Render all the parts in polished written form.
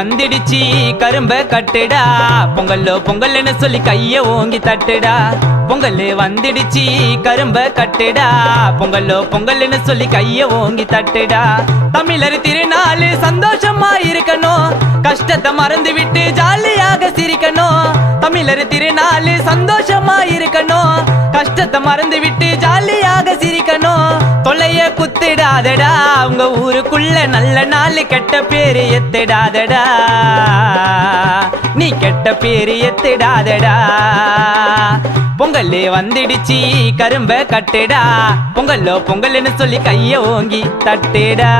வந்துடுச்சு கரும்ப கட்டுடா, பொங்கலோ பொங்கல்னு சொல்லி கைய ஓங்கி தட்டுடா. பொங்கல் வந்துடுச்சு கரும்ப கட்டுடா, பொங்கலோ பொங்கல்னு சொல்லி கைய ஓங்கி தட்டுடா. தமிழர் திருநாள் சந்தோஷமா இருக்கணும், கஷ்டத்தை மறந்து விட்டு ஜாலியாக சிரிக்கணும். தமிழர் திருநாள் சந்தோஷமா இருக்கணும், கஷ்டத்தை மறந்து விட்டு ஜாலியாக சிரிக்கணும். தொலைய குத்திடாதடா, உங்க ஊருக்குள்ள நல்ல நாள் கெட்ட பேரு எத்திடாதடா, நீ கெட்ட பேரு எத்திடாதடா. பொங்கல் வந்துடுச்சு கரும்ப கட்டுடா, பொங்கலோ பொங்கல்னு சொல்லி கைய ஓங்கி தட்டுடா.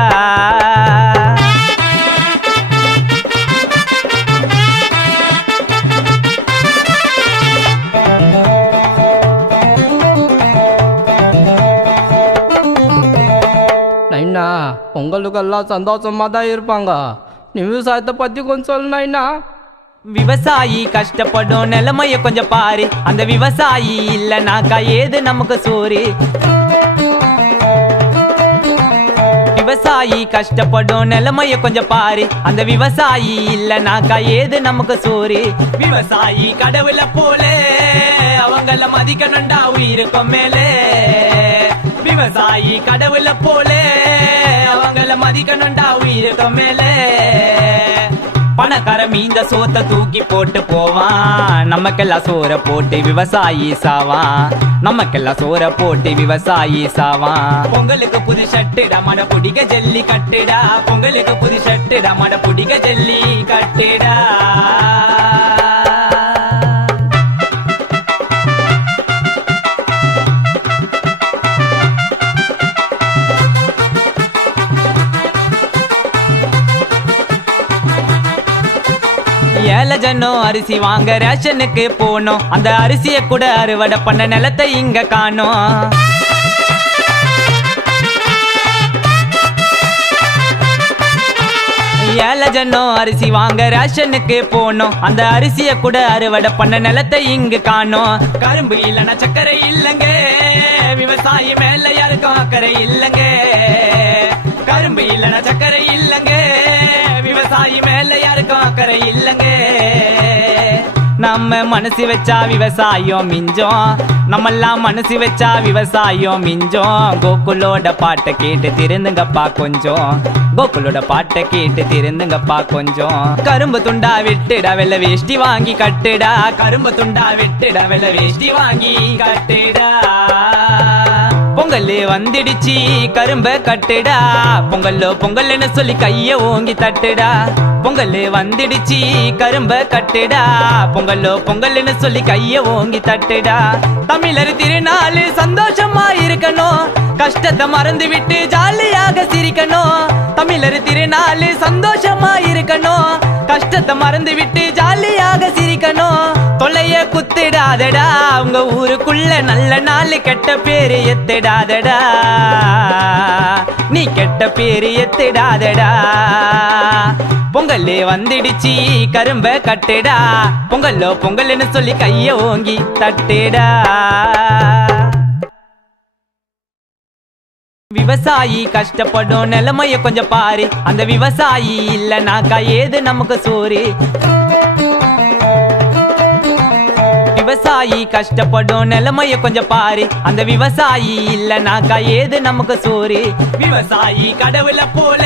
நைனா பொங்கலுக்கெல்லாம் சந்தோஷமா தான் இருப்பாங்க. நீ விவசாயத்தை பத்தி கொஞ்சம் சொல்லு நைனா. விவசாயி கஷ்டப்படும் நிலைமைய கொஞ்சம் பாரு, அந்த விவசாயி இல்லனாக்கா ஏது நமக்கு சோறு. விவசாயி கஷ்டப்படும் நிலைமைய கொஞ்சம் பாரு, அந்த விவசாயி இல்லனாக்கா ஏது நமக்கு சோறு. விவசாயி கடவுளை போல அவங்கள மதிக்கணும்டா உயிருக்கும் மேலே. விவசாயி கடவுளை போல அவங்கள மதிக்கணும்டா உயிருக்கும் மேலே. பணக்கார மீந்த சோத்த தூக்கி போட்டு போவான், நமக்கெல்லாம் சோற போட்டு விவசாயி சாவான். நமக்கெல்லாம் சோற போட்டு விவசாயி சாவான். பொங்கலுக்கு புது ஷர்ட்டுடா மட புடிக ஜல்லி கட்டுடா, பொங்கலுக்கு புது ஷர்ட்டுடா மட புடிக ஜல்லி கட்டுடா. ஏழை ஜனம் அரிசி வாங்க ரேஷனுக்கு போனோம், அந்த அரிசிய கூட அறுவடை பண்ண நிலத்தை இங்க காணோம். ஏழை ஜனம் அரிசி வாங்க ரேஷனுக்கு போனோம், அந்த அரிசிய கூட அறுவடை பண்ண நிலத்தை இங்கு காணோம். கரும்பு இல்லைன்னா சக்கரை இல்லங்க, விவசாயி மேல யாருக்கும் அக்கறை இல்லங்க. கரும்பு இல்லைன்னா சக்கரை இல்லங்க, விவசாயி மேல யாருக்கும் அக்கறை இல்லங்க. நம்ம மனசு வச்சா விவசாயம் மிஞ்சோம், நம்மெல்லாம் மனசு வச்சா விவசாயம் மிஞ்சோம். கோகுலோட பாட்டை கேட்டு திருந்துங்கப்பா கொஞ்சம், கோகுலோட பாட்டை கேட்டு திருந்துங்கப்பா கொஞ்சம். கரும்பு துண்டா விட்டுடா வெள்ள வேஷ்டி வாங்கி கட்டுடா, கரும்பு துண்டா விட்டுடா வெள்ள வேஷ்டி வாங்கி கட்டுடா. பொங்கல் வந்துடுச்சு கரும்ப கட்டுடா, பொங்கலோ பொங்கல்னு சொல்லி கைய ஓங்கி தட்டுடா. பொங்கல் வந்துடுச்சு கரும்ப கட்டுடா, பொங்கலோ பொங்கல்னு சொல்லி கைய ஓங்கி தட்டுடா. தமிழர் திருநாள் சந்தோஷமா இருக்கணும், கஷ்டத்தை மறந்து விட்டு ஜாலியாக சிரிக்கணும். தமிழர் திருநாள் சந்தோஷமா இருக்கணும், கஷ்டத்தை மறந்து விட்டு ஜாலியாக சிரிக்கணும். தொலைய குத்திடாதடா, உங்க ஊருக்குள்ள நல்ல நாள் கெட்ட பேரு எத்திடாதடா, நீ கெட்ட பேரு எத்திடாதடா. பொங்கல் வந்துடுச்சு கரும்ப கட்டுடா, பொங்கலோ பொங்கல்னு சொல்லி கைய ஓங்கி தட்டுடா. விவசாயி கஷ்டப்படும் நிலைமைய கொஞ்சம் பாரு, அந்த விவசாயி இல்லனாக்கா ஏது நமக்கு சோறு. விவசாயி கஷ்டப்படும் நிலைமைய கொஞ்சம் பாரு, அந்த விவசாயி இல்லனாக்கா ஏது நமக்கு சோறு. விவசாயி கடவுளை போல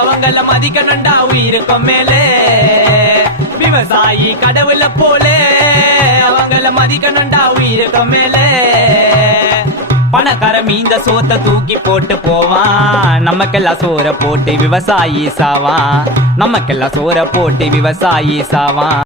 அவங்கள மதிக்கணும்டா உயிருக்கும் மேலே. விவசாயி கடவுளை போல அவங்கள மதிக்கணும்டா உயிருக்கும் மேலே. பணக்கார மீந்த சோத்த தூக்கி போட்டு போவான், நமக்கெல்லாம் சோற போட்டு விவசாயி சாவான். நமக்கெல்லாம் சோற போட்டு விவசாயி சாவான்.